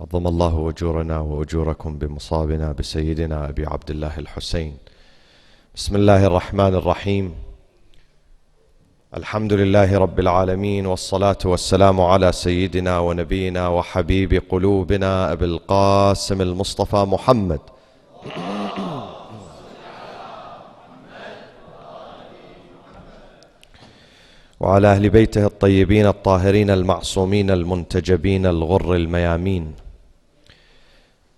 عظم الله أجورنا وأجوركم بمصابنا بسيدنا أبي عبد الله الحسين. بسم الله الرحمن الرحيم. الحمد لله رب العالمين، والصلاة والسلام على سيدنا ونبينا وحبيب قلوبنا أبي القاسم المصطفى محمد وعلى أهل بيته الطيبين الطاهرين المعصومين المنتجبين الغر الميامين.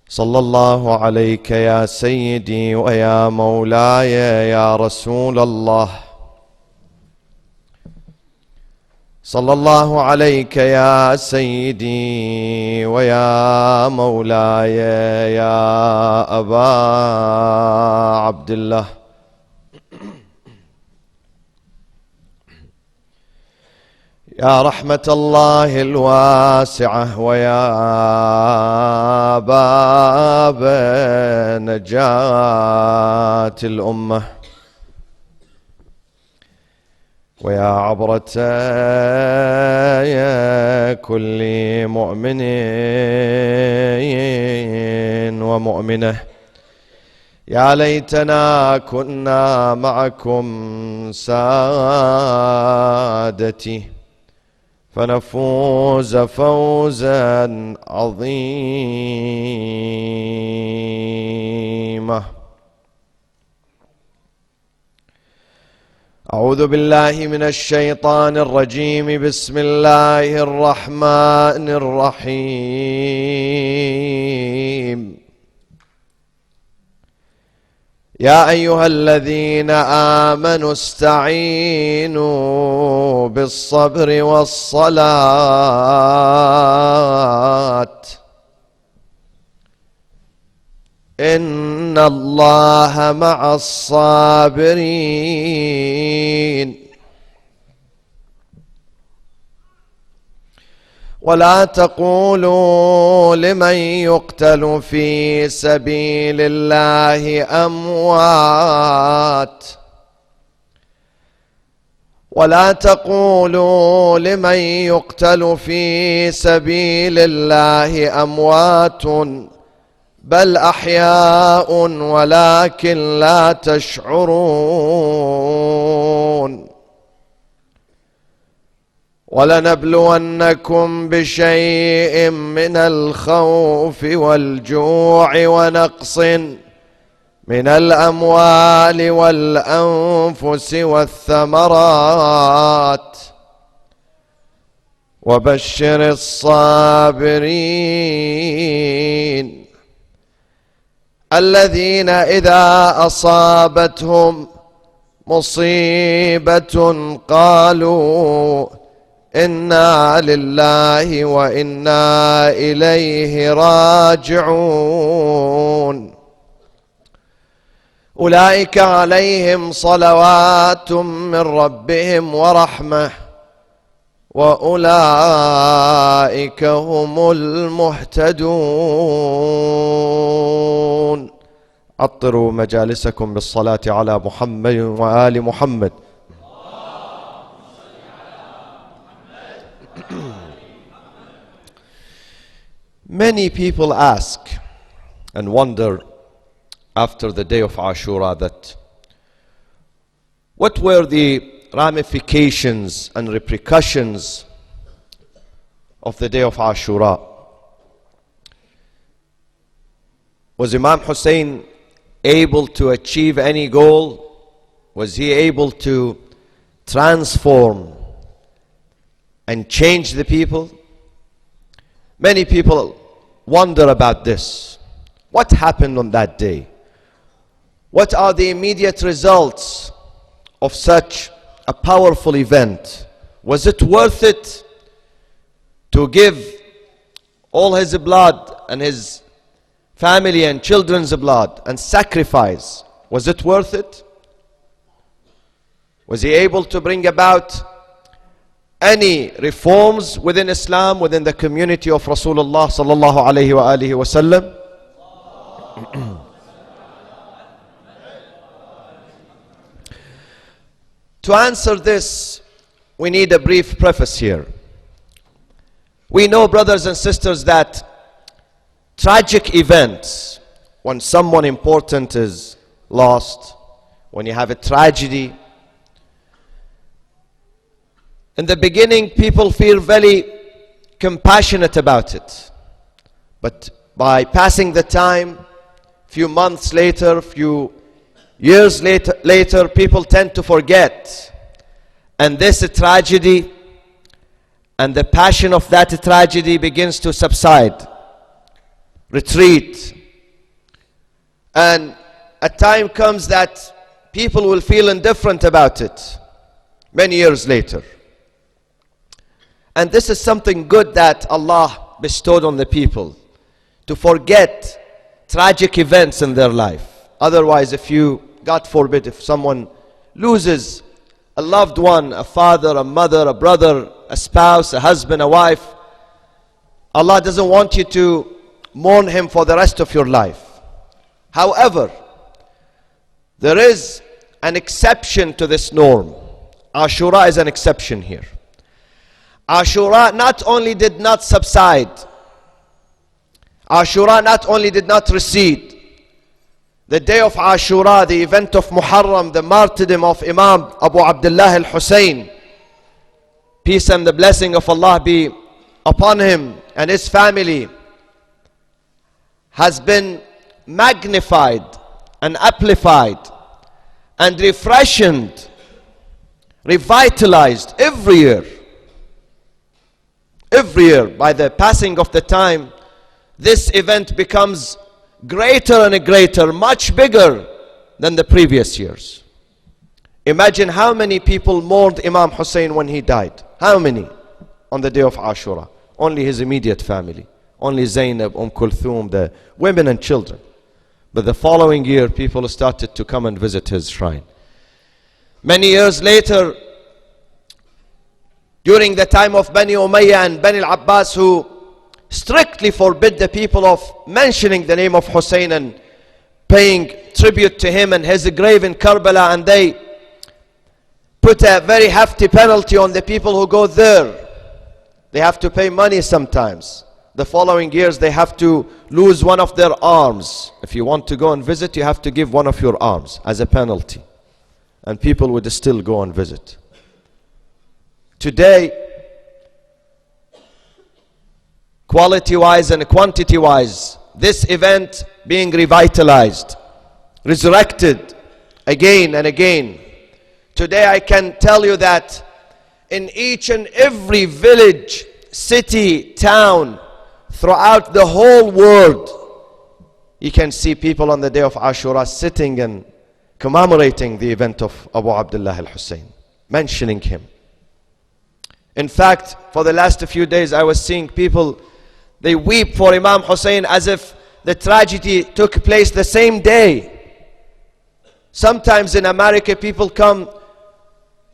صلى الله عليك يا سيدي ويا مولاي يا رسول الله. صلى الله عليك يا سيدي ويا مولاي يا أبا عبد الله. يا رحمة الله الواسعة ويا باب نجاة الأمة ويا عبرة كل مؤمن ومؤمنة، يا ليتنا كنا معكم سادتي فنفوز فوزا عظيما. أعوذ بالله من الشيطان الرجيم. بسم الله الرحمن الرحيم. يا أيها الذين آمنوا استعينوا بالصبر والصلاة إن الله مع الصابرين. ولا تقولوا لمن يقتل في سبيل الله أموات، ولا تقولوا لمن يقتل في سبيل الله أموات بل أحياء ولكن لا تشعرون. ولنبلونكم بشيء من الخوف والجوع ونقص من الأموال والأنفس والثمرات وبشر الصابرين الذين إذا أصابتهم مصيبة قالوا إنا لله وإنا إليه راجعون. أولئك عليهم صلوات من ربهم ورحمة وأولئك هم المهتدون. عطروا مجالسكم بالصلاة على محمد وآل محمد. Many people ask and wonder after the day of Ashura that what were the ramifications and repercussions of the day of Ashura? Was Imam Hussein able to achieve any goal? Was he able to transform and change the people? Many people wonder about this. What happened on that day? What are the immediate results of such a powerful event? Was it worth it to give all his blood and his family and children's blood and sacrifice? Was it worth it? Was he able to bring about any reforms within Islam, within the community of Rasulullah sallallahu alayhi wa alihi wa sallam? To answer this, we need a brief preface here. We know, brothers and sisters, that tragic events, when someone important is lost, when you have a tragedy, in the beginning people feel very compassionate about it. But by passing the time, few months later, few years later, people tend to forget. And this tragedy and the passion of that tragedy begins to subside, retreat. And a time comes that people will feel indifferent about it many years later. And this is something good that Allah bestowed on the people, to forget tragic events in their life. Otherwise, if you, God forbid, if someone loses a loved one, a father, a mother, a brother, a spouse, a husband, a wife, Allah doesn't want you to mourn him for the rest of your life. However, there is an exception to this norm. Ashura is an exception here. Ashura not only did not subside, Ashura not only did not recede, the day of Ashura, the event of Muharram, the martyrdom of Imam Abu Abdullah al-Hussein, peace and the blessing of Allah be upon him and his family, has been magnified and amplified and refreshed, revitalized every year. Every year, by the passing of the time, this event becomes greater and greater, much bigger than the previous years. Imagine how many people mourned Imam Hussein when he died. How many on the day of Ashura? Only his immediate family. Only Zainab, Kulthum, the women and children. But the following year, people started to come and visit his shrine. Many years later, during the time of Bani Umayyah and Bani al-Abbas, who strictly forbid the people of mentioning the name of Hussein and paying tribute to him and his grave in Karbala, and they put a very hefty penalty on the people who go there. They have to pay money sometimes. The following years they have to lose one of their arms. If you want to go and visit, you have to give one of your arms as a penalty. And people would still go and visit. Today, quality-wise and quantity-wise, this event being revitalized, resurrected again and again. Today I can tell you that in each and every village, city, town, throughout the whole world, you can see people on the day of Ashura sitting and commemorating the event of Abu Abdullah al-Hussein, mentioning him. In fact, for the last few days I was seeing people, they weep for Imam Hussein as if the tragedy took place the same day. Sometimes in America people come,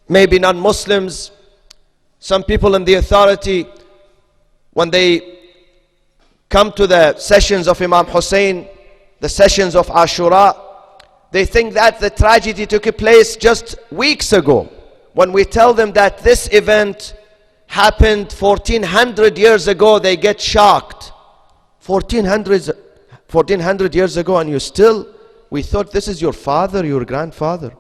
maybe non-Muslims, some people in the authority, when they come to the sessions of Imam Hussein, the sessions of Ashura, they think that the tragedy took place just weeks ago. When we tell them that this event happened 1400 years ago, they get shocked. 1400 years ago, and we thought this is your father, your grandfather.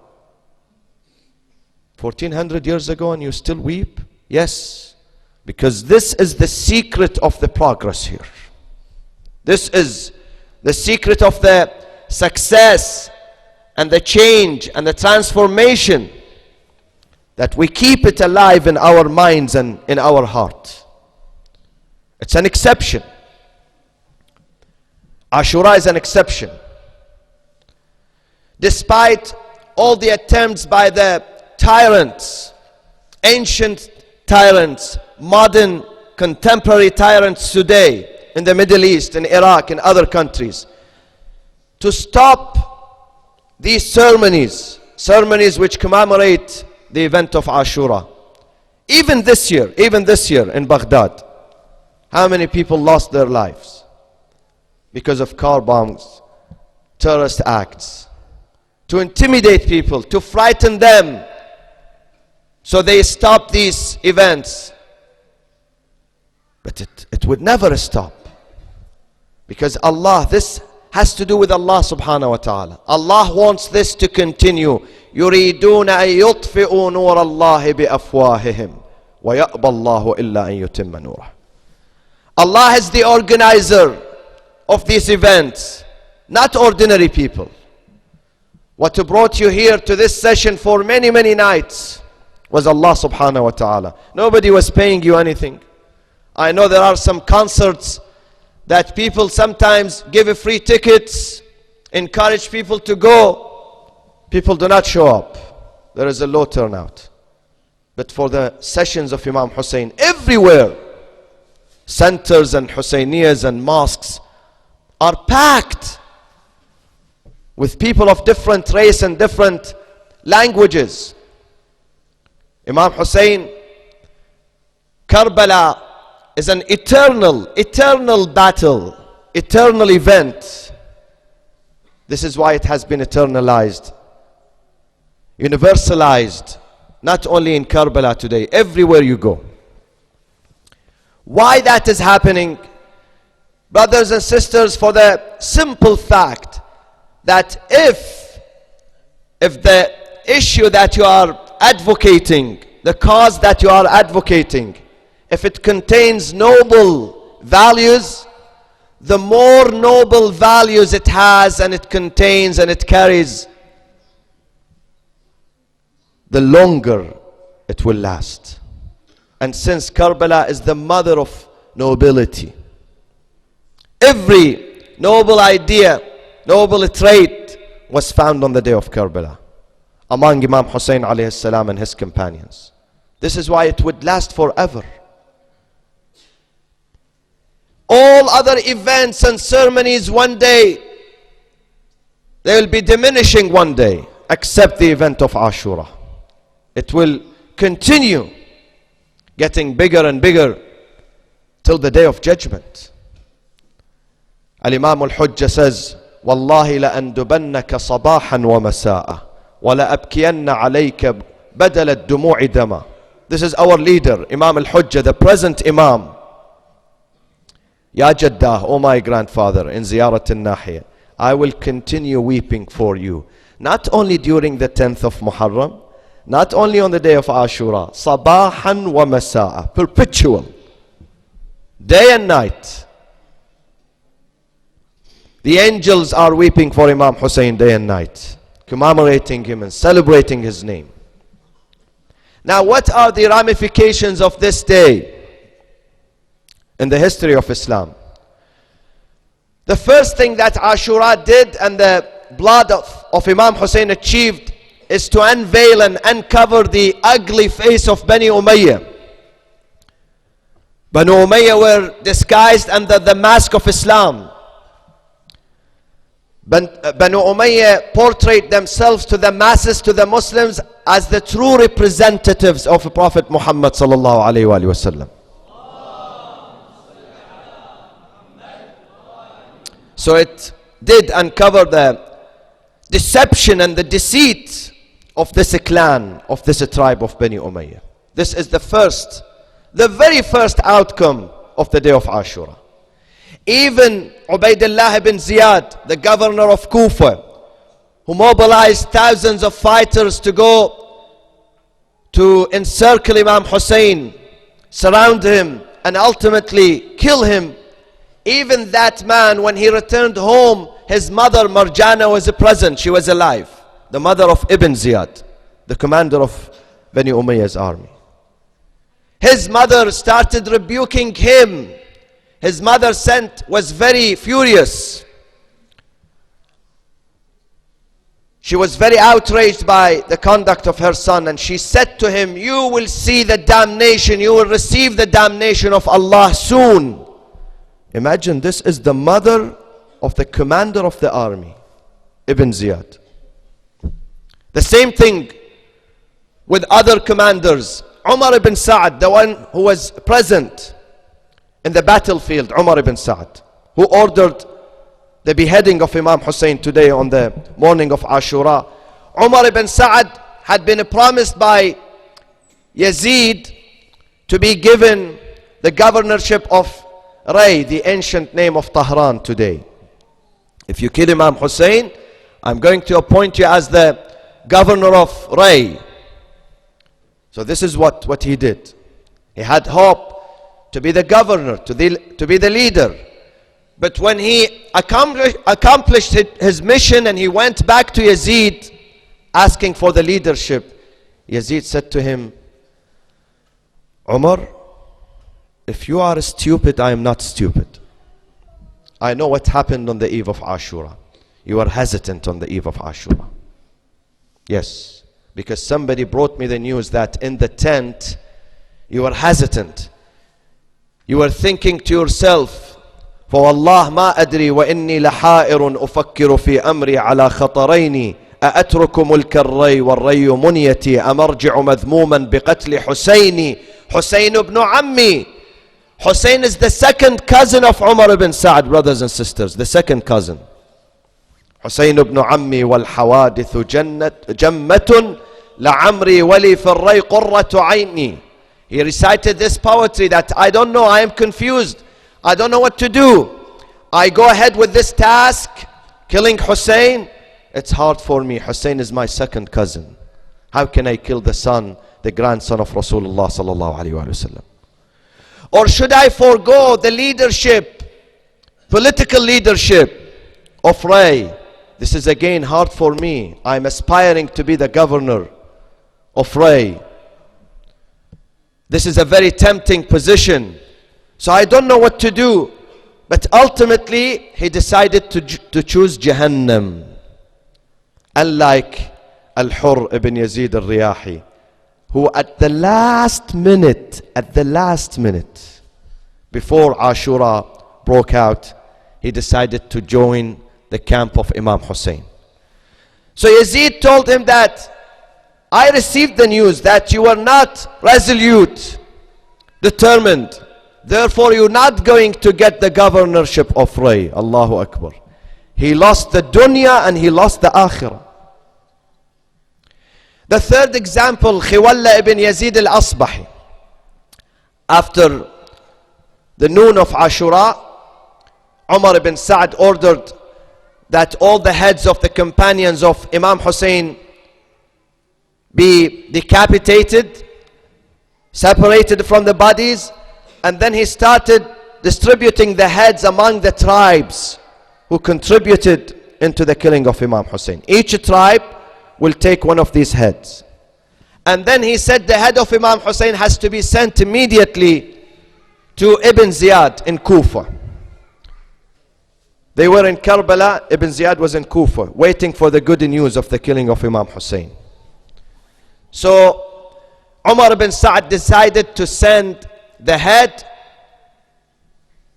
1400 years ago and you still weep? Yes, because this is the secret of the progress here. This is the secret of the success and the change and the transformation, that we keep it alive in our minds and in our heart. It's an exception. Ashura is an exception. Despite all the attempts by the tyrants, ancient tyrants, modern, contemporary tyrants today in the Middle East, in Iraq, in other countries, to stop these ceremonies which commemorate the event of Ashura. Even this year in Baghdad, how many people lost their lives because of car bombs, terrorist acts, to intimidate people, to frighten them, so they stop these events. But it would never stop. Because Allah, this has to do with Allah subhanahu wa ta'ala. Allah wants this to continue. يريدون أن يطفئوا نور الله بأفواههم ويأبى الله إلا أن يتم نوره. Allah is the organizer of these events, not ordinary people. What brought you here to this session for many, many nights was Allah subhanahu wa ta'ala. Nobody was paying you anything. I know there are some concerts that people sometimes give free tickets, encourage people to go. People do not show up. There is a low turnout. But for the sessions of Imam Hussein, everywhere, centers and Husainiyas and mosques are packed with people of different race and different languages. Imam Hussein, Karbala is an eternal battle, eternal event. This is why it has been eternalized, universalized, not only in Karbala today, everywhere you go. Why that is happening? Brothers and sisters, for the simple fact that if the issue that you are advocating, the cause that you are advocating, if it contains noble values, the more noble values it has and it contains and it carries, the longer it will last. And since Karbala is the mother of nobility, every noble idea, noble trait was found on the day of Karbala among Imam Hussein alayhi salam and his companions. This is why it would last forever. All other events and ceremonies one day, they will be diminishing one day, except the event of Ashura. It will continue getting bigger and bigger till the day of judgment. Al-Imam al-Hujjah says, وَاللَّهِ لَأَنْدُبَنَّكَ صَبَاحًا وَمَسَاءً وَلَأَبْكِيَنَّ عَلَيْكَ بَدَلَ الدُّمُوعِ دَمًا. This is our leader, Imam al-Hujjah, the present Imam. Ya Jaddah, O my grandfather, in Ziyarat al-Nahiyah, I will continue weeping for you, not only during the 10th of Muharram, not only on the day of Ashura, Sabahan wa Masa'a, perpetual, day and night. The angels are weeping for Imam Hussein day and night, commemorating him and celebrating his name. Now, what are the ramifications of this day in the history of Islam? The first thing that Ashura did and the blood of Imam Hussein achieved is to unveil and uncover the ugly face of Bani Umayyah. Bani Umayyah were disguised under the mask of Islam. Bani Umayyah portrayed themselves to the masses, to the Muslims, as the true representatives of Prophet Muhammad sallallahu alaihi wasallam. So it did uncover the deception and the deceit of this clan, of this tribe of Bani Umayyah. This is the very first outcome of the day of Ashura. Even Ubaidullah ibn Ziyad, the governor of Kufa, who mobilized thousands of fighters to go to encircle Imam Hussein, surround him, and ultimately kill him. Even that man, when he returned home, his mother Marjana was present, she was alive. The mother of Ibn Ziyad, the commander of Bani Umayyah's army. His mother started rebuking him. His mother was very furious. She was very outraged by the conduct of her son, and she said to him, you will see the damnation, you will receive the damnation of Allah soon. Imagine, this is the mother of the commander of the army, Ibn Ziyad. The same thing with other commanders. Umar ibn Sa'ad, the one who was present in the battlefield, Umar ibn Sa'ad, who ordered the beheading of Imam Hussein today on the morning of Ashura. Umar ibn Sa'ad had been promised by Yazid to be given the governorship of Ray, the ancient name of Tehran today. If you kill Imam Hussein, I'm going to appoint you as the governor of Ray. So this is what he did. He had hope to be the governor, to be the leader. But when he accomplished his mission and he went back to Yazid asking for the leadership, Yazid said to him, Umar, if you are stupid, I am not stupid. I know what happened on the eve of Ashura. You are hesitant on the eve of Ashura. Yes, because somebody brought me the news that in the tent, you were hesitant. You were thinking to yourself, فوالله ما أدري وإني لحائر أفكر في أمري على خطرين أأترك ملك الري والري منيتي أم أرجع مذموما بقتل حسيني حسين ابن عمي. Hussein is the second cousin of Umar ibn Sa'd, brothers and sisters, the second cousin. حسين ابن عمي والحوادث جمة لعمري ولي في الري قرة عيني. He recited this poetry that I don't know, I am confused. I don't know what to do. I go ahead with this task, killing Hussein. It's hard for me. Hussein is my second cousin. How can I kill the son, the grandson of Rasulullah sallallahu alaihi wasallam? Or should I forego the leadership, political leadership of Ray? This is again hard for me. I'm aspiring to be the governor of Ray. This is a very tempting position. So I don't know what to do. But ultimately, he decided to choose Jahannam. Unlike Al-Hurr ibn Yazid al-Riyahi, who at the last minute, before Ashura broke out, he decided to join the camp of Imam Hussein. So Yazid told him that, I received the news that you are not resolute, determined. Therefore, you're not going to get the governorship of Ray. Allahu Akbar. He lost the dunya and he lost the akhirah. The third example, Khiwalla ibn Yazid al-Asbahi. After the noon of Ashura, Umar ibn Sa'd ordered that all the heads of the companions of Imam Hussein be decapitated, separated from the bodies, and then he started distributing the heads among the tribes who contributed into the killing of Imam Hussein. Each tribe will take one of these heads. And then he said the head of Imam Hussein has to be sent immediately to Ibn Ziyad in Kufa. They were in Karbala, Ibn Ziyad was in Kufa, waiting for the good news of the killing of Imam Hussein. So Umar ibn Sa'd decided to send the head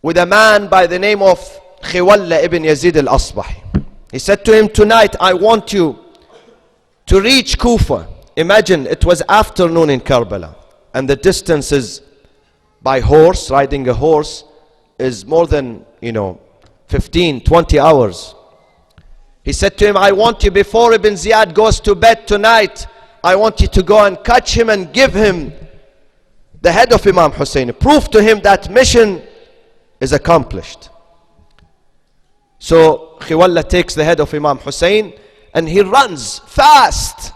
with a man by the name of Khiwalla ibn Yazid al-Asbahi. He said to him, tonight I want you to reach Kufa. Imagine it was afternoon in Karbala and the distance is by horse, riding a horse is more than 15, 20 hours. He said to him, I want you before Ibn Ziyad goes to bed tonight, I want you to go and catch him and give him the head of Imam Hussein. Prove to him that mission is accomplished. So Khiwalla takes the head of Imam Hussein and he runs fast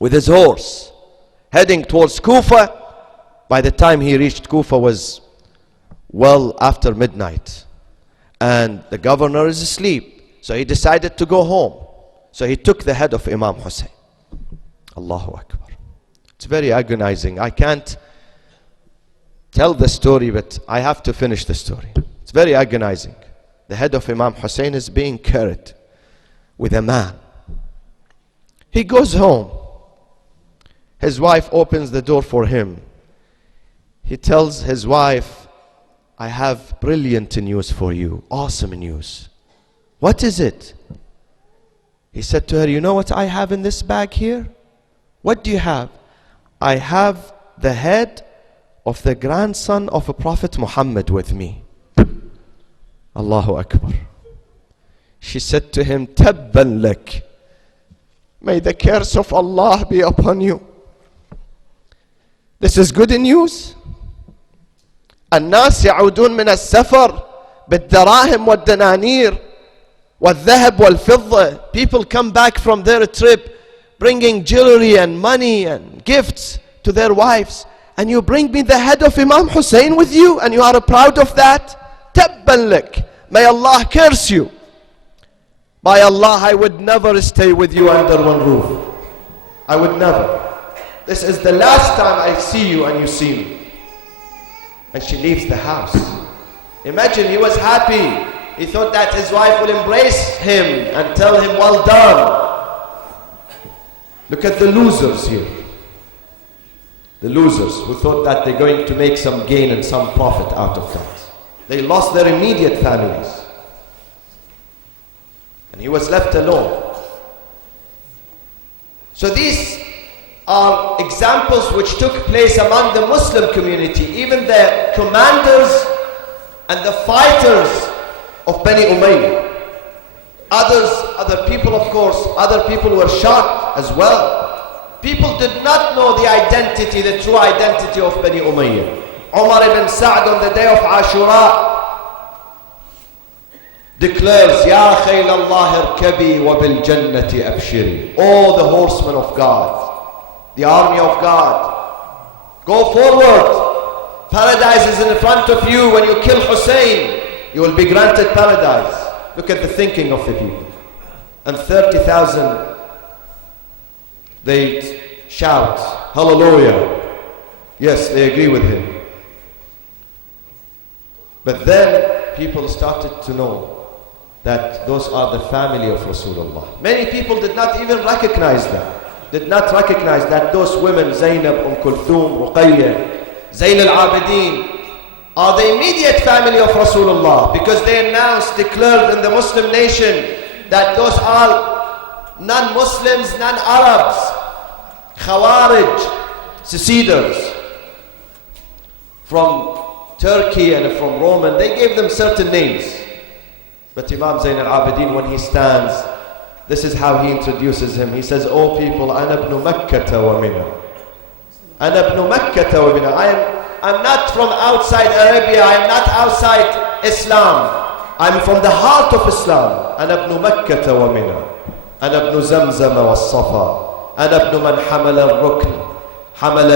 with his horse heading towards Kufa. By the time he reached Kufa was well after midnight and the governor is asleep, so he decided to go home. So he took the head of Imam Hussein. Allahu Akbar. It's very agonizing. I can't tell the story, but I have to finish the story. It's very agonizing. The head of Imam Hussein is being carried with a man. He goes home. His wife opens the door for him. He tells his wife, I have brilliant news for you, awesome news. What is it? He said to her, you know what I have in this bag here? What do you have? I have the head of the grandson of a Prophet Muhammad with me. Allahu Akbar. She said to him, Tabban lak. May the curse of Allah be upon you. This is good news. الناس يعودون من السفر بالدراهم والدنانير والذهب والفضة. People come back from their trip bringing jewelry and money and gifts to their wives, and you bring me the head of Imam Hussein with you, and you are proud of that? Tabban lak. May Allah curse you. By Allah, I would never stay with you under one roof. I would never. This is the last time I see you and you see me. And she leaves the house. Imagine, he was happy. He thought that his wife will embrace him and tell him, well done. Look at the losers here. The losers who thought that they're going to make some gain and some profit out of that. They lost their immediate families. And he was left alone. So these are examples which took place among the Muslim community. Even the commanders and the fighters of Bani Umayyah. Other people, of course, other people were shocked as well. People did not know the identity, the true identity of Bani Umayyah. Umar ibn Sa'd on the day of Ashura declares, Ya khayl Allah irkabi wa bil jannati abshiri. Oh, the horsemen of God, the army of God, go forward. Paradise is in front of you. When you kill Hussein, you will be granted paradise. Look at the thinking of the people. And 30,000, they shout, hallelujah. Yes, they agree with him. But then people started to know that those are the family of Rasulullah. Many people did not even recognize them. Did not recognize that those women, Zainab, Kulthum, Ruqayyah, Zayn al-Abidin, are the immediate family of Rasulullah, because they announced, declared in the Muslim nation that those are non-Muslims, non-Arabs, Khawarij, seceders from Turkey and from Roman. They gave them certain names. But Imam Zayn al-Abidin, when he stands, this is how he introduces him. He says, "O people, ana ibn Makkah wa mina. Ana ibn Makkah wa mina. I'm not from outside Arabia. I'm not outside Islam. I'm from the heart of Islam. أنا ابن مكة ومنى. أنا ابن زمزم والصفا. أنا ابن من حمل الركن. حمل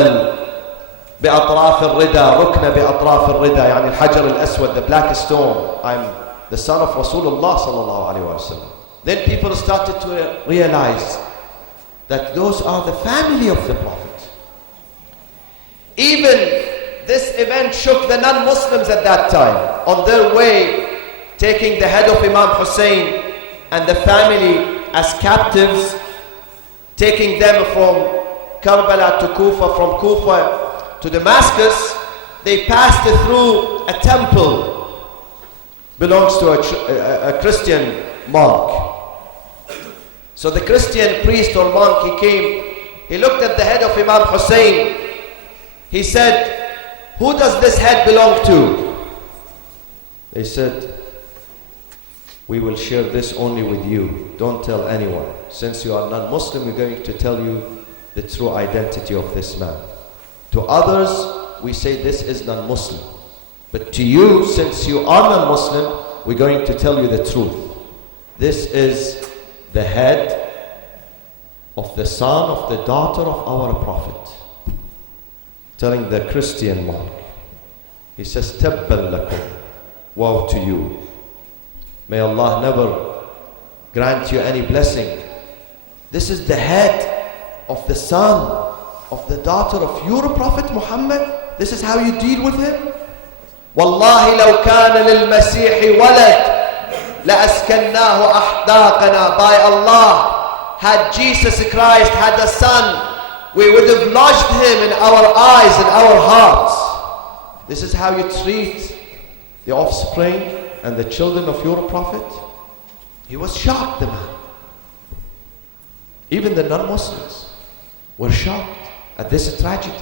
بأطراف الردى. ركن بأطراف الردى. يعني الحجر الأسود, the black stone. I'm the son of Rasulullah sallallahu alaihi wasallam. Then people started to realize that those are the family of the Prophet. Even this event shook the non-Muslims at that time on their way, taking the head of Imam Hussein and the family as captives, taking them from Karbala to Kufa, from Kufa to Damascus. They passed through a temple, belongs to a Christian monk. So the Christian priest or monk, he came, he looked at the head of Imam Hussein. He said, "Who does this head belong to?" They said, "We will share this only with you. Don't tell anyone. Since you are non-Muslim, we're going to tell you the true identity of this man. To others, we say this is non-Muslim. But to you, since you are non-Muslim, we're going to tell you the truth. This is the head of the son of the daughter of our Prophet." Telling the Christian monk, he says, "Tabban lakum, woe to you. May Allah never grant you any blessing. This is the head of the son of the daughter of your Prophet Muhammad. This is how you deal with him? Wallahi law kana lil Masih walad la askannahu ahdaqana." By Allah, had Jesus Christ had a son, we would have lodged him in our eyes and our hearts. This is how you treat the offspring and the children of your Prophet? He was shocked, the man. Even the non-Muslims were shocked at this tragedy.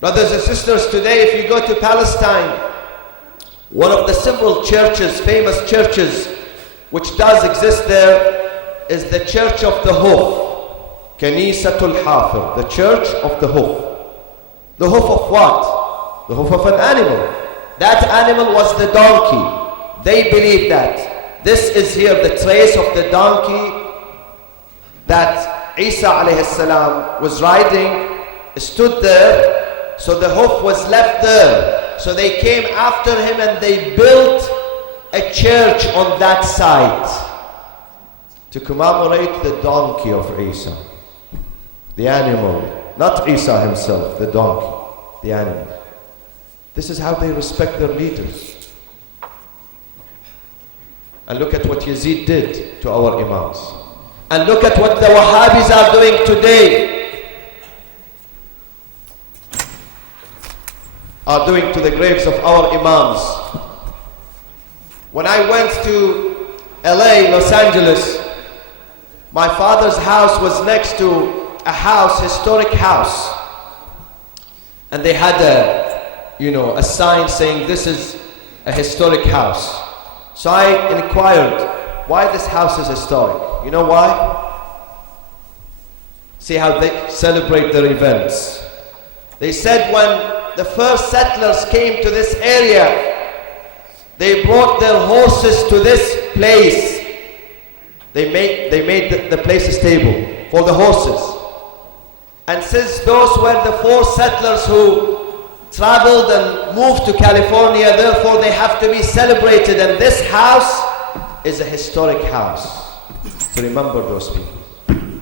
Brothers and sisters, today if you go to Palestine, one of the several churches, famous churches, which does exist there, is the Church of the Hoof. Kanisatul Hafir, the Church of the Hoof. The hoof of what? The hoof of an animal. That animal was the donkey. They believed that this is here the trace of the donkey that Isa alayhi salam was riding, stood there, so the hoof was left there. So they came after him and they built a church on that site to commemorate the donkey of Isa. The animal, not Isa himself, the donkey, the animal. This is how they respect their leaders. And look at what Yazid did to our Imams. And look at what the Wahhabis are doing today. Are doing to the graves of our Imams. When I went to LA, Los Angeles, my father's house was next to a house, historic house. And they had a sign saying this is a historic house. So I inquired why this house is historic. You know why? See how they celebrate their events. They said when the first settlers came to this area, they brought their horses to this place. They made the place stable for the horses. And since those were the four settlers who traveled and moved to California, therefore they have to be celebrated. And this house is a historic house to remember those people.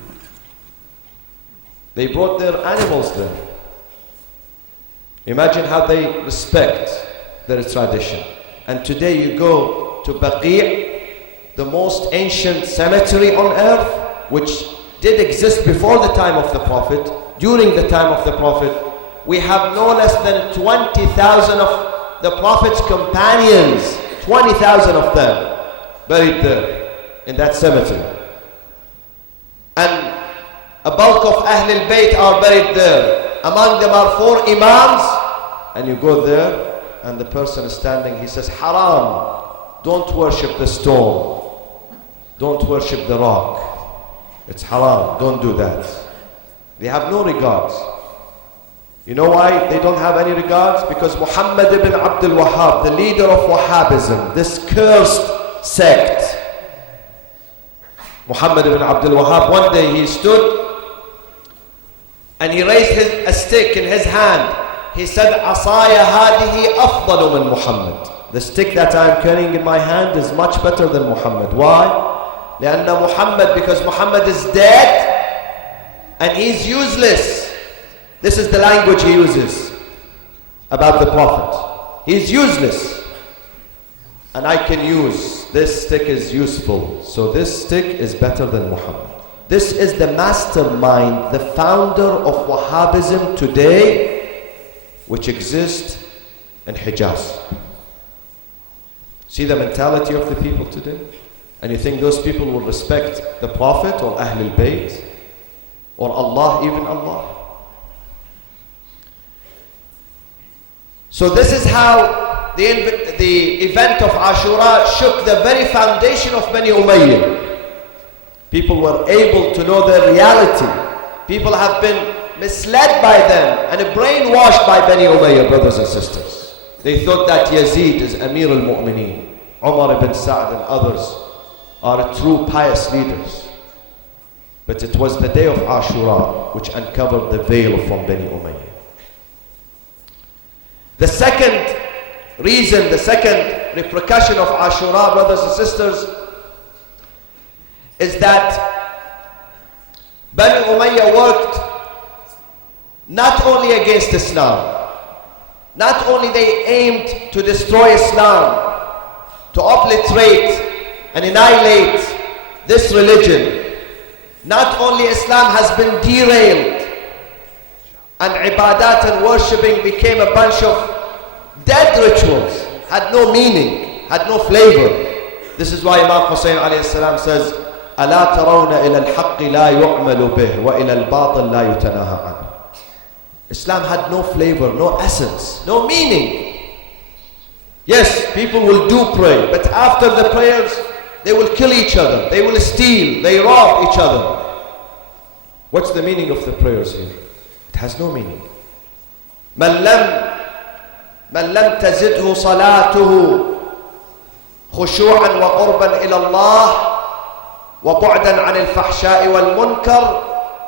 They brought their animals there. Imagine how they respect their tradition. And today you go to Baqi', the most ancient cemetery on earth, which did exist before the time of the Prophet, during the time of the Prophet. We have no less than 20,000 of the Prophet's companions, 20,000 of them buried there in that cemetery. And a bulk of Alulbayt are buried there. Among them are 4 Imams. And you go there and the person is standing, he says, haram, don't worship the stone. Don't worship the rock. It's haram, don't do that. They have no regards. You know why they don't have any regards? Because Muhammad ibn Abdul Wahhab, the leader of Wahhabism, this cursed sect, Muhammad ibn Abdul Wahhab, one day he stood and he raised a stick in his hand. He said, Asaya hadihi afdalu min Muhammad. The stick that I am carrying in my hand is much better than Muhammad. Why? لأن Muhammad, because Muhammad is dead and he's useless. This is the language he uses about the Prophet. He's useless. And I can use, this stick is useful. So this stick is better than Muhammad. This is the mastermind, the founder of Wahhabism today, which exists in Hijaz. See the mentality of the people today? And you think those people will respect the Prophet or Ahlul Bayt or Allah, even Allah? So this is how the event of Ashura shook the very foundation of Bani Umayyah. People were able to know their reality. People have been misled by them and brainwashed by Bani Umayyah, brothers and sisters. They thought that Yazid is Amir al-Mu'mineen, Umar ibn Sa'd and others are true pious leaders. But it was the day of Ashura which uncovered the veil from Bani Umayyah. The second reason, the second repercussion of Ashura, brothers and sisters, is that Bani Umayyah worked not only against Islam, not only they aimed to destroy Islam, to obliterate and annihilate this religion. Not only Islam has been derailed and ibadat and worshipping became a bunch of dead rituals, had no meaning, had no flavor. This is why Imam Hussein alayhi salam says, أَلَا تَرَوْنَ إِلَى الْحَقِّ لَا يُعْمَلُ بِهِ وَإِلَى الْبَاطِلِ لَا يُتَنَاهَى عَنْهُ. Islam had no flavor, no essence, no meaning. Yes, people will do pray, but after the prayers, they will kill each other, they will steal, they rob each other. What's the meaning of the prayers here? It has no meaning. مَنْ لَمْ من لم تزده صلاته خشوعا وقربا إلى الله وبعدا عن الفحشاء والمنكر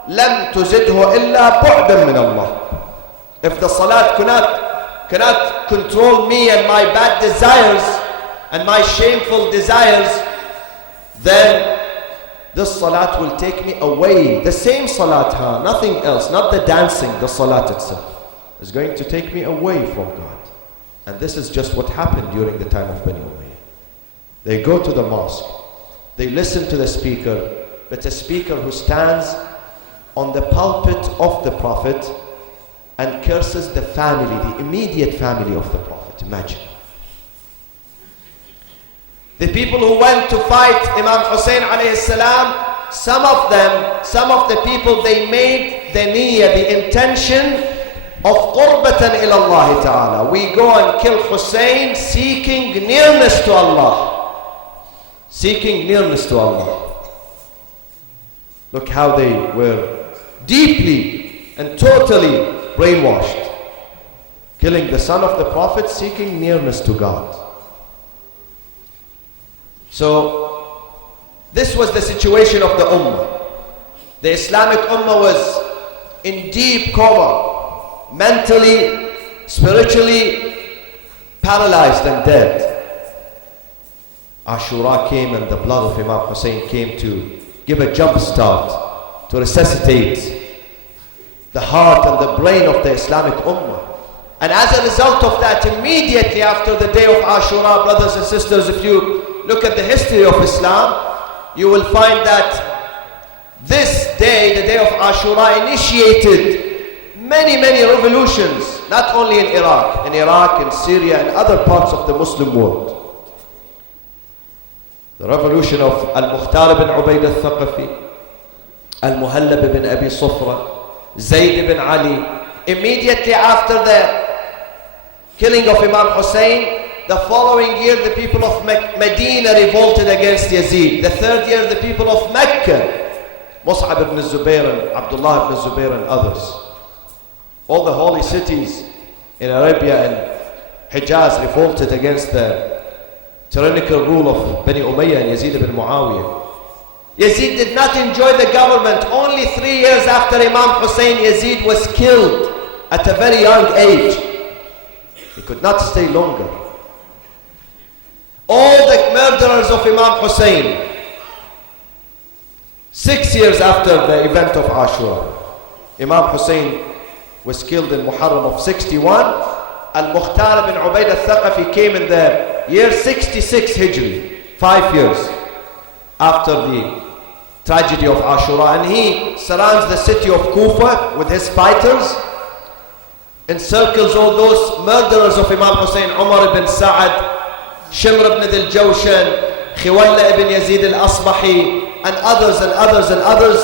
لم تزده إلا بعدا من Allah. If the salat cannot control me and my bad desires and my shameful desires, then this salat will take me away. The same salat, nothing else, not the dancing, the salat itself is going to take me away from God. And this is just what happened during the time of Bani Umayyah. They go to the mosque, they listen to the speaker, but a speaker who stands on the pulpit of the Prophet and curses the family, the immediate family of the Prophet. Imagine. The people who went to fight Imam Hussein alayhi salam, some of the people, they made the niyyah, the intention of qurbatan ila Allah ta'ala. We go and kill Hussein seeking nearness to Allah. Seeking nearness to Allah. Look how they were deeply and totally brainwashed. Killing the son of the Prophet, seeking nearness to God. So, this was the situation of the Ummah. The Islamic Ummah was in deep coma, mentally, spiritually paralyzed and dead. Ashura came and the blood of Imam Hussein came to give a jump start, to resuscitate the heart and the brain of the Islamic Ummah. And as a result of that, immediately after the day of Ashura, brothers and sisters, if you look at the history of Islam, you will find that this day, the day of Ashura, initiated many revolutions, not only in Iraq, in Syria, and other parts of the Muslim world. The revolution of Al-Mukhtar ibn Ubayd al-Thaqafi, Al-Muhallab ibn Abi Sufra, Zayd ibn Ali. Immediately after the killing of Imam Hussein, the following year the people of Medina revolted against Yazid. The third year the people of Mecca, Mus'ab ibn Zubayr and Abdullah ibn Zubayr and others. All the holy cities in Arabia and Hijaz revolted against the tyrannical rule of Bani Umayyah and Yazid ibn Muawiyah. Yazid did not enjoy the government. Only 3 years after Imam Hussein, Yazid was killed at a very young age. He could not stay longer. All the murderers of Imam Hussein, 6 years after the event of Ashura, Imam Hussein was killed in Muharram of 61. Al-Mukhtar ibn Ubayd al-Thaqafi came in the year 66 Hijri, 5 years after the tragedy of Ashura, and he surrounds the city of Kufa with his fighters, encircles all those murderers of Imam Hussein, Umar ibn Sa'ad, Shimr ibn Dil-Jawshan, Khiwalla ibn Yazid al-Asbahi, and others,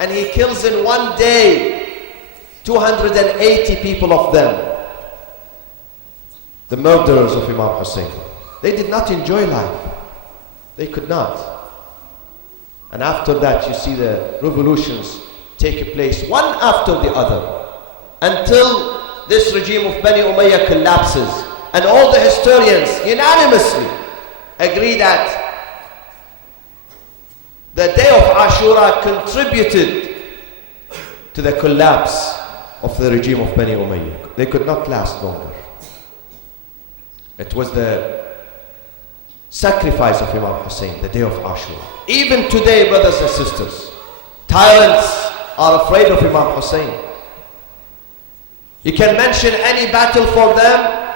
and he kills in one day 280 people of them. The murderers of Imam Hussein. They did not enjoy life. They could not. And after that, you see the revolutions take place one after the other until this regime of Bani Umayyah collapses. And all the historians unanimously agree that the day of Ashura contributed to the collapse of the regime of Bani Umayyah. They could not last longer. It was the sacrifice of Imam Hussein, the day of Ashura. Even today, brothers and sisters, tyrants are afraid of Imam Hussein. You can mention any battle for them,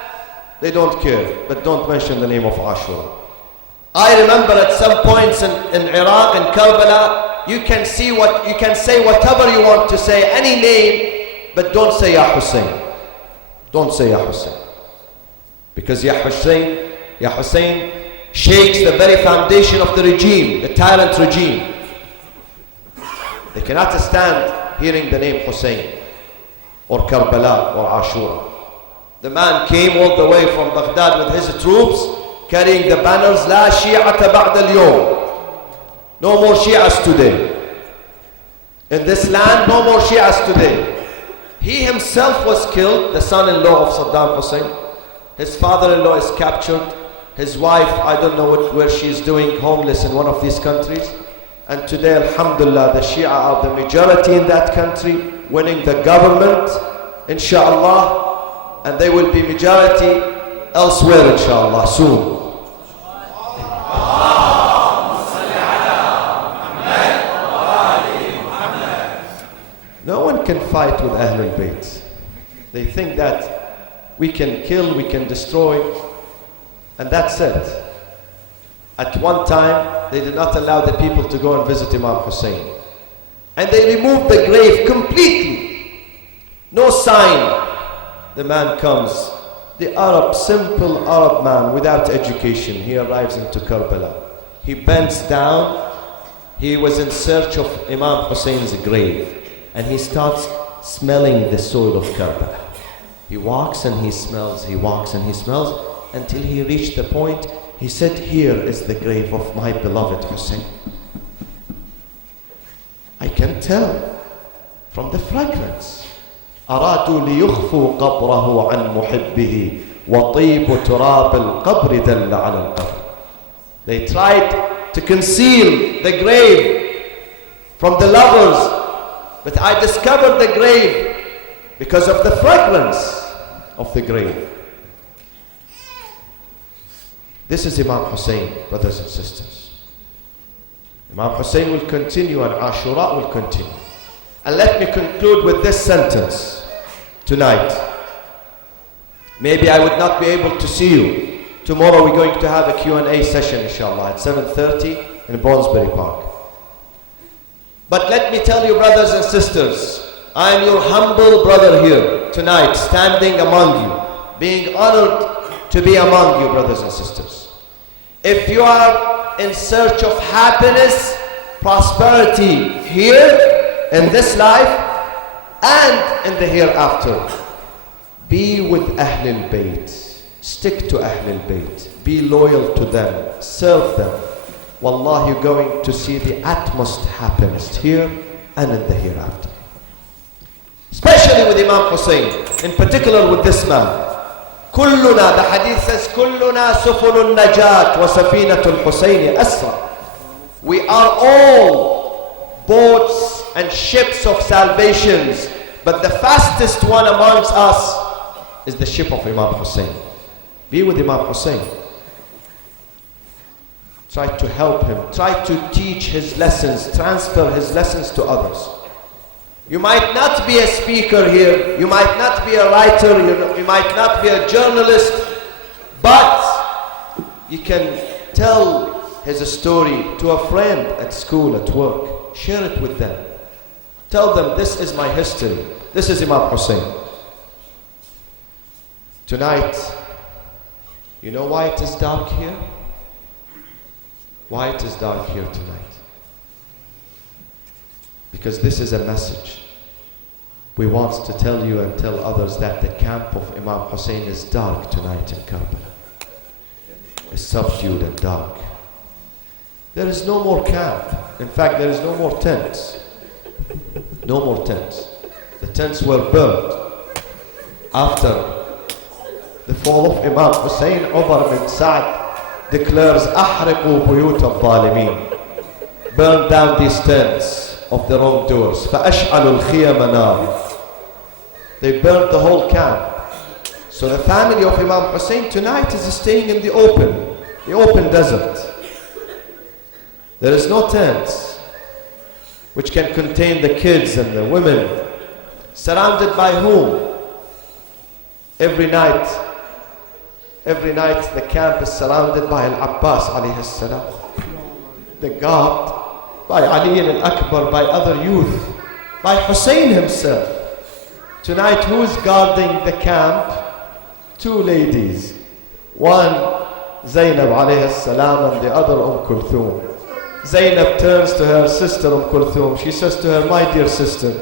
they don't care, but don't mention the name of Ashura. I remember at some points in Iraq and Karbala, you can say whatever you want to say, any name, but don't say Ya Hussein. Don't say Ya Hussein. Because Ya Hussein shakes the very foundation of the regime, the tyrant regime. They cannot stand hearing the name Hussein or Karbala or Ashura. The man came all the way from Baghdad with his troops, carrying the banners, La Shi'ata Ba'da al-Yawm. No more Shi'as today. In this land, no more Shi'as today. He himself was killed, the son-in-law of Saddam Hussein. His father-in-law is captured. His wife, I don't know where she's doing, homeless in one of these countries. And today, alhamdulillah, the Shia are the majority in that country, winning the government, inshallah. And they will be majority elsewhere, inshallah, soon. No one can fight with Alulbayt. They think that we can kill, we can destroy, and that's it. At one time, they did not allow the people to go and visit Imam Hussein. And they removed the grave completely. No sign. The man comes. The Arab, simple Arab man without education, he arrives into Karbala. He bends down. He was in search of Imam Hussein's grave. And he starts smelling the soil of Karbala. He walks and he smells, he walks and he smells, until he reached the point, he said, here is the grave of my beloved Hussein. I can tell from the fragrance. أرادوا ليخفوا قبره عن محبه وطيب تراب القبر دل على القبر. They tried to conceal the grave from the lovers, but I discovered the grave because of the fragrance of the grave. This is Imam Hussein, brothers and sisters. Imam Hussein will continue and Ashura will continue. And let me conclude with this sentence tonight. Maybe I would not be able to see you. Tomorrow we're going to have a Q&A session, inshallah, at 7:30 in Bonsbury Park. But let me tell you, brothers and sisters, I am your humble brother here tonight, standing among you, being honored to be among you, brothers and sisters. If you are in search of happiness, prosperity here in this life and in the hereafter, be with Ahlul Bayt. Stick to Ahlul Bayt. Be loyal to them. Serve them. Wallah, you're going to see the utmost happiness here and in the hereafter. Especially with Imam Hussein, in particular with this man. كلنا, the hadith says, كلنا سفن النجاة وسفينة الحسين أسرى. We are all boats and ships of salvations, but the fastest one amongst us is the ship of Imam Hussein. Be with Imam Hussein. Try to help him. Try to teach his lessons, transfer his lessons to others. You might not be a speaker here, you might not be a writer, you might not be a journalist, but you can tell his story to a friend at school, at work. Share it with them. Tell them, this is my history. This is Imam Hussein. Tonight, you know why it is dark here? Why it is dark here tonight? Because this is a message. We want to tell you and tell others that the camp of Imam Hussein is dark tonight in Karbala. It's subdued and dark. There is no more camp. In fact, there is no more tents. No more tents. The tents were burned. After the fall of Imam Hussein, Umar bin Sa'd declares, أحرقوا بيوت الظالمين. Burn down these tents of the wrongdoers. فأشعلوا الخيام نار. They burned the whole camp. So the family of Imam Hussein tonight is staying in the open desert. There is no tents which can contain the kids and the women. Surrounded by whom? Every night the camp is surrounded by Al-Abbas alayhi salam. The guard by Ali al-Akbar, by other youth, by Hussein himself. Tonight, who is guarding the camp? Two ladies. One, Zainab alayhi salam, and the other Kulthum. Zainab turns to her sister Kulthum. She says to her, my dear sister,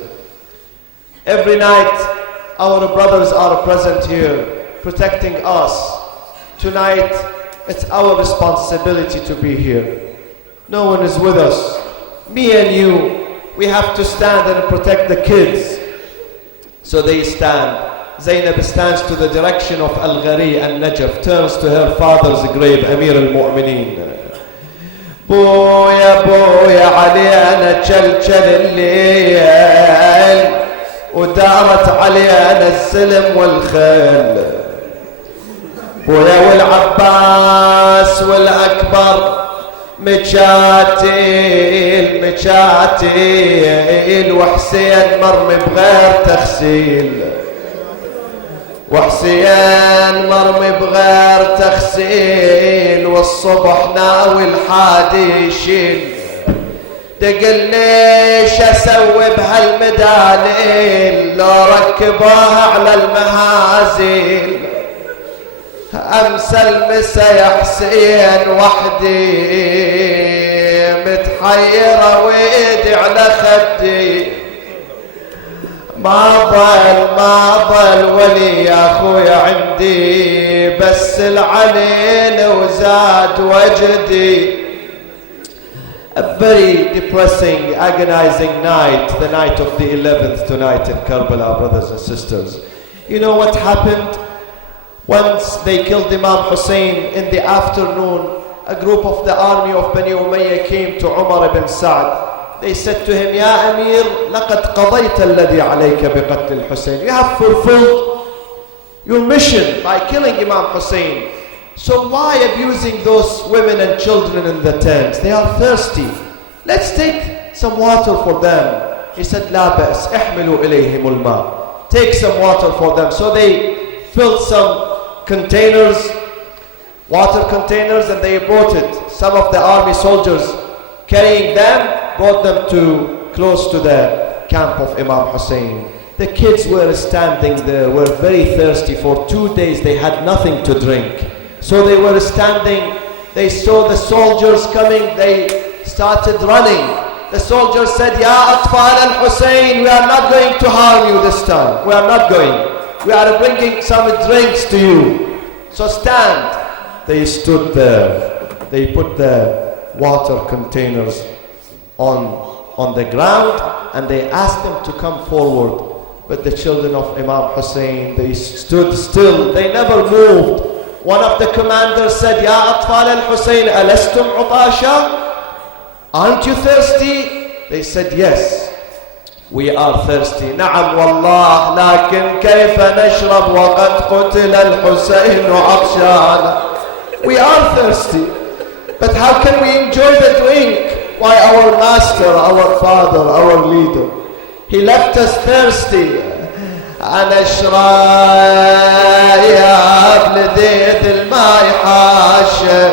every night our brothers are present here, protecting us. Tonight, it's our responsibility to be here. No one is with us. Me and you, we have to stand and protect the kids. So they stand Zainab stands to the direction of Al-Ghari and Najaf, turns to her father's grave, Amir al-Mu'mineen. بويا بويا علينا جلجل الليل ودارت علينا الزلم والخيل بويا والعباس والأكبر مجاتيل مجاتيل وحسين مرمي بغير تغسيل وحسين مرمي بغير تغسيل والصبح ناوي الحادي يشيل تقل ليش اسوي بهالمداليل لو ركبوها على المهازيل امس المسا يا حسين وحدي متحيرة ويدي على خدي ما ضل ولي يا اخويا عندي بس العليل وزاد وجدي. A very depressing, agonizing night, the night of the 11th tonight in Karbala, brothers and sisters. You know what happened? Once they killed Imam Hussein in the afternoon, a group of the army of Bani Umayyah came to Umar ibn Sa'd. They said to him, Ya Amir, لَقَدْ قَضَيْتَ الَّذِي عَلَيْكَ بِقَتْلِ الْحُسَيْنِ. You have fulfilled your mission by killing Imam Hussein. So why abusing those women and children in the tents? They are thirsty. Let's take some water for them. He said, لا بأس احملوا إليهم الماء. Take some water for them. So they filled some containers, water containers, and they brought it. Some of the army soldiers carrying them brought them to close to the camp of Imam Hussein. The kids were standing there, were very thirsty. For 2 days they had nothing to drink. So they were standing, they saw the soldiers coming, they started running. The soldiers said, Ya Atfal al-Hussein, we are not going to harm you this time. We are not going. We are bringing some drinks to you. So stand. They stood there. They put the water containers on the ground and they asked them to come forward. But the children of Imam Hussein, they stood still. They never moved. One of the commanders said, Ya Atfal al-Hussein, alastum utasha? Aren't you thirsty? They said, yes, we are thirsty. نعم والله لكن كيف نشرب وقد قتل الحسين عطشانا. We are thirsty, but how can we enjoy the drink? Why, our master, our father, our leader, he left us thirsty. أنا شرايب لذيذ الماء حاشة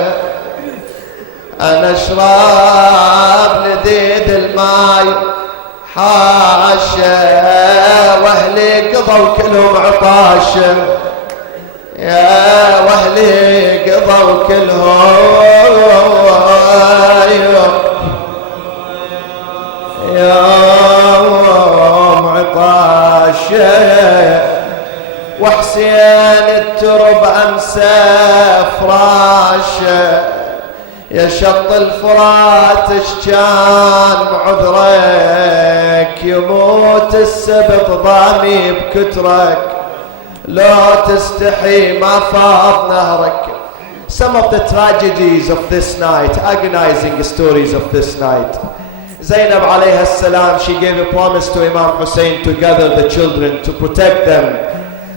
أنا شراب لذيذ الماء حاشة وأهلي قضوا كلهم عطاشة يا وأهلي قضوا كلهم يوم عطاشة وحسين الترب أمسى فراشه يا شط الفرات اشجان بعذرك يموت السبط ضامي بكترك لو تستحي ما فاض نهرك. Some of the tragedies of this night, agonizing stories of this night. Zainab alayha salam, she gave a promise to Imam Hussein to gather the children, to protect them.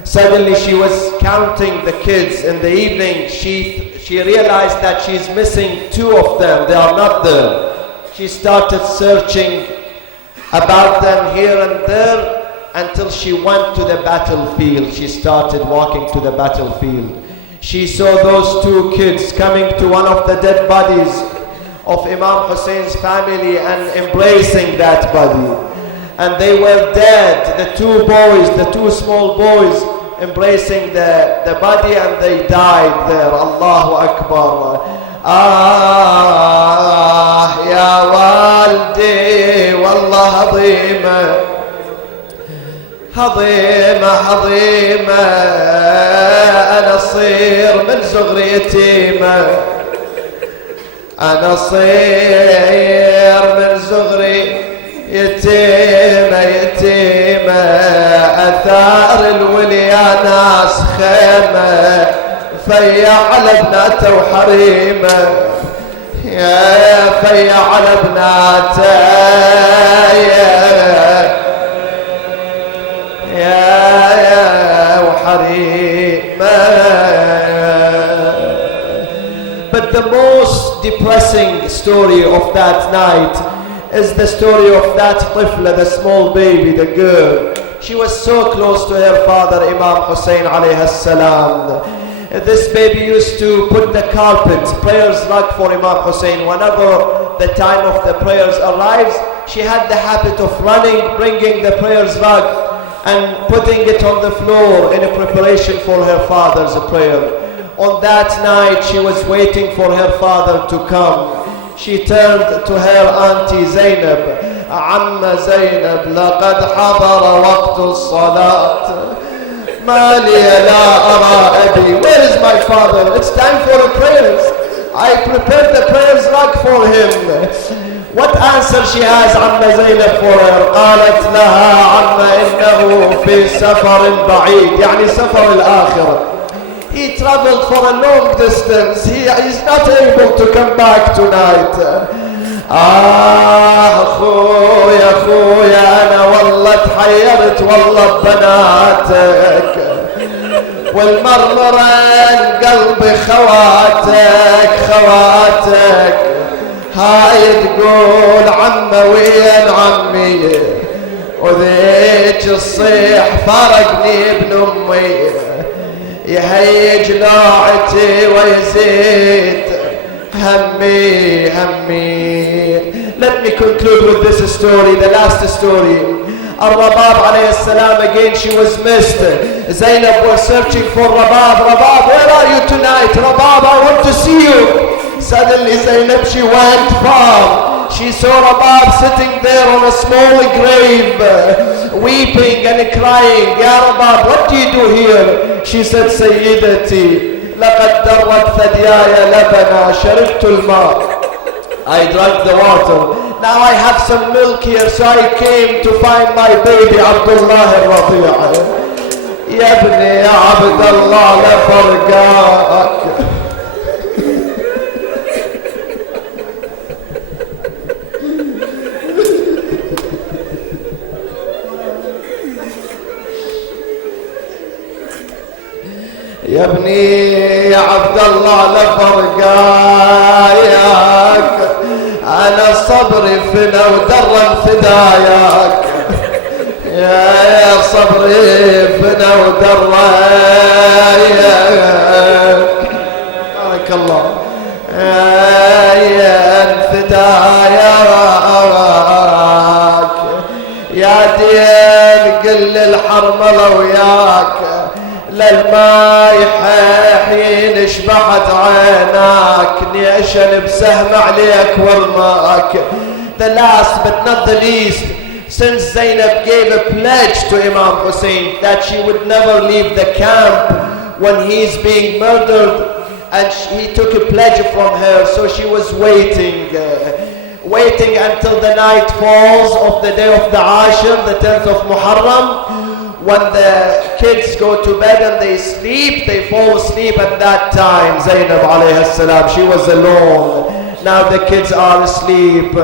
Suddenly she was counting the kids in the evening. She realized that she's missing 2 of them. They are not there. She started searching about them here and there until she went to the battlefield. She started walking to the battlefield. She saw those 2 kids coming to one of the dead bodies of Imam Hussein's family and embracing that body. And they were dead. The 2 boys, the 2 small boys, embracing the body, and they died there. Allahu Akbar. Ya waldi wallah عظيمة عظيمة عظيمة أنا صير من صغري يتيمة أنا صير من صغري يتيمة يتيمة ثار الولي يا ناس خيمة فيا على بناته وحريمه يا فيا على بناته يا وحريمه. But the most depressing story of that night is the story of that tifla, the small baby, the girl. She was so close to her father, Imam Hussein alayhi salam. This baby used to put the carpet, prayers rug for Imam Hussein. Whenever the time of the prayers arrives, she had the habit of running, bringing the prayers rug and putting it on the floor in a preparation for her father's prayer. On that night, she was waiting for her father to come. She turned to her auntie Zainab. عم زينب لقد حضر وقت الصلاة ما لي لا أرى أبي. Where is my father? It's time for the prayers. I prepared the prayers rug for him. What answer she has عم زينب for her? قالت لها عم إنه في سفر بعيد يعني سفر الآخرة. He traveled for a long distance. He is not able to come back tonight. أخويا أخويا أنا والله تحيرت والله ببناتك والمرمرين قلبي خواتك خواتك. هاي تقول عمه وين عمي وذيك الصيح فرقني ابن أمي يهيج نوعتي ويزيد همي همي. Let me conclude with this story, the last story. Al-Rabab alayhi salam, again she was missed. Zainab was searching for Rabab. Rabab, where are you tonight? Rabab, I want to see you. Suddenly Zainab, she went far. She saw Rabab sitting there on a small grave, weeping and crying. Ya Rabab, what do you do here? She said, Sayyidati, لقد درت ثدياي لبنا شربت الماء. I drank the water. Now I have some milk here, so I came to find my baby Abdullah al-Radi'a. يا ابني يا عبد الله لا فرقاك. يا ابني يا عبد الله لفرقاياك انا صبري فينا ودرا فداياك يا صبري فينا ودرا بارك الله يا فداياك يا دين قل الحرمله وياك للماء حين شبحت عيناك نيشن بسهم عليك ورماك. The last but not the least, since Zainab gave a pledge to Imam Hussein that she would never leave the camp when he's being murdered, and he took a pledge from her, so she was waiting until the night falls of the day of the Ashir, the 10th of Muharram. When the kids go to bed and they sleep, they fall asleep at that time. Zainab alayhi salam, she was alone. Now the kids are asleep.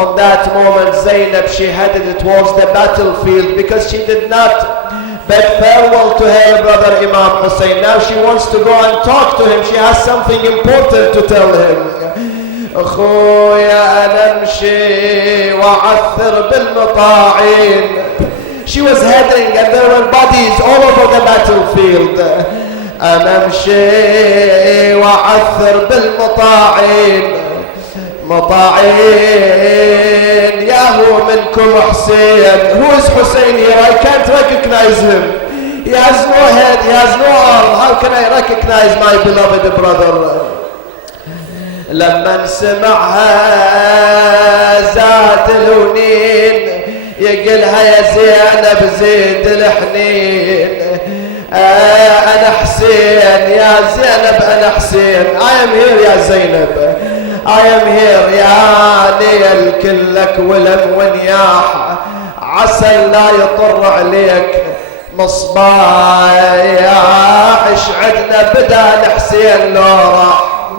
On that moment, Zainab, she headed towards the battlefield because she did not bid farewell to her brother Imam Hussein. Now she wants to go and talk to him. She has something important to tell him. أخويا أنا أمشي وأعثر بالمطاعين. She was heading and there were bodies all over the battlefield. أنا أمشي وأعثر بالمطاعين مطاعين ياهو منكم حسين. Who is Hussein here? I can't recognize him. He has no head, he has no arm. How can I recognize my beloved brother? لما سمعها زاد الونين يقلها يا زينب زيد الحنين. أنا حسين يا زينب أنا حسين. I am here يا زينب. I am here يا ليل كلك ولم ونياح عسى لا يطر عليك مصباح اشعدنا بدال حسين لو راح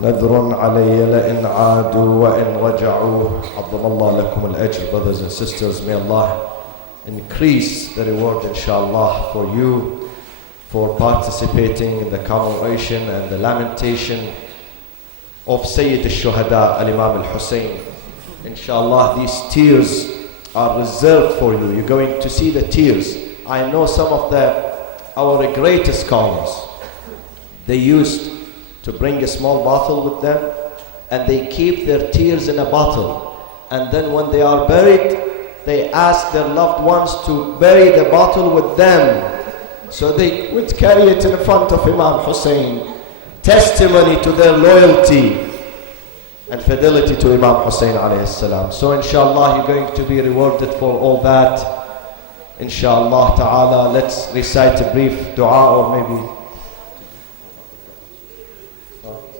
نذر علي لئن عادوا وإن رجعوا عظم الله لكم الأجر. Brothers and sisters, may Allah increase the reward inshallah for you for participating in the commemoration and the lamentation of Sayyid al-Shuhada al-Imam al-Hussein. Inshallah, these tears are reserved for you. You're going to see the tears. I know some of our greatest scholars, they used to bring a small bottle with them and they keep their tears in a bottle, and then when they are buried they ask their loved ones to bury the bottle with them, so they would carry it in front of Imam Hussein, testimony to their loyalty and fidelity to Imam Hussein alayhi salam. So inshallah you're going to be rewarded for all that. Inshallah ta'ala, let's recite a brief dua or maybe